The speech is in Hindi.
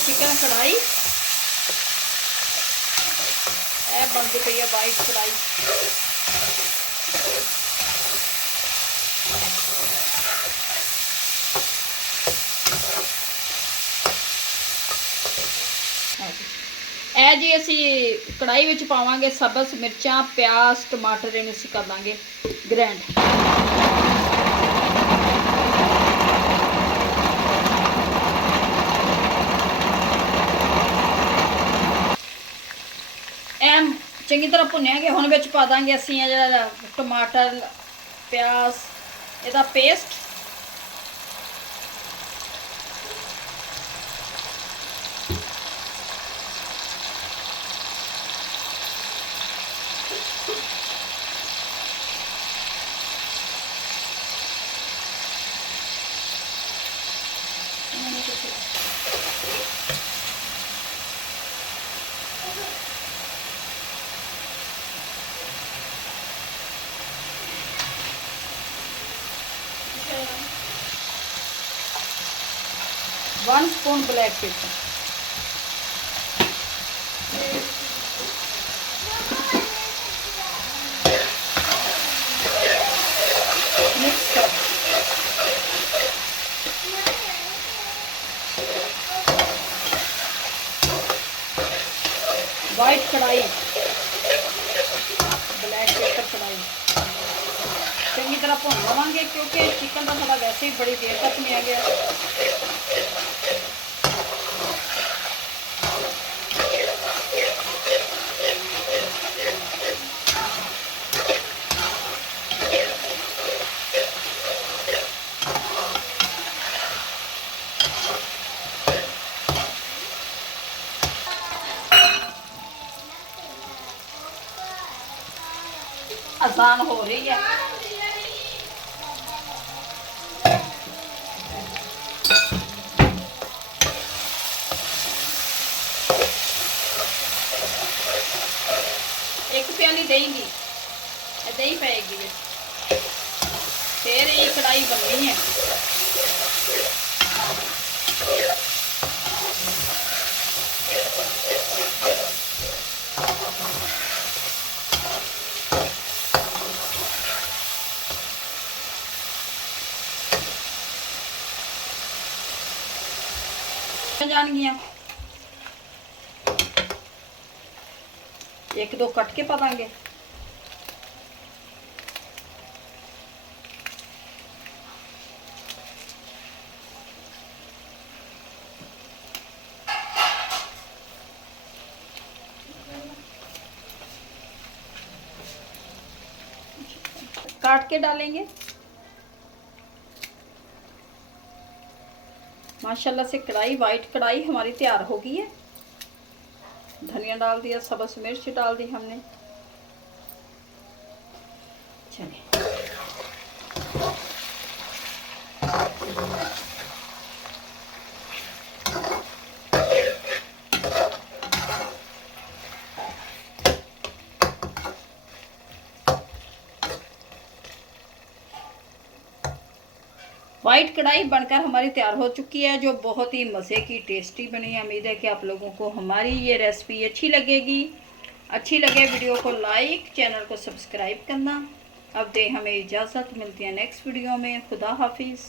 चिकन कढ़ाई बनती पई है वाइट कढ़ाई। जी असी कढ़ाई विच पावांगे सब्ज़ मिर्चां प्याज टमाटर, इन्हूं असीं कर लांगे ग्रैंड। चंगी तरह भुनिया गया। हुण विच पा देंगे असीं जिहड़ा टमाटर प्याज इहदा paste, one spoon black pepper, mix कर वाइट कढ़ाई ब्लैक पेपर कढ़ाई चंगी तरह भुन लवांगे क्योंकि चिकन का थोड़ा वैसे ही बड़ी देर तक भुनिया गया। आसान हो रही है। एक प्याली दही की दही पेगी, फिर ये कढ़ाई बननी है। जानगियां एक दो कट के पा देंगे। काट के डालेंगे। माशाल्लाह से कढ़ाई वाइट कढ़ाई हमारी तैयार हो गई है। धनिया डाल दिया, सब्ज़ मिर्च डाल दी हमने। चलिए वाइट कढ़ाई बनकर हमारी तैयार हो चुकी है, जो बहुत ही मज़े की टेस्टी बनी है। उम्मीद है कि आप लोगों को हमारी ये रेसिपी अच्छी लगेगी। अच्छी लगे वीडियो को लाइक, चैनल को सब्सक्राइब करना। अब दे हमें इजाज़त, मिलती है नेक्स्ट वीडियो में। खुदा हाफिज़।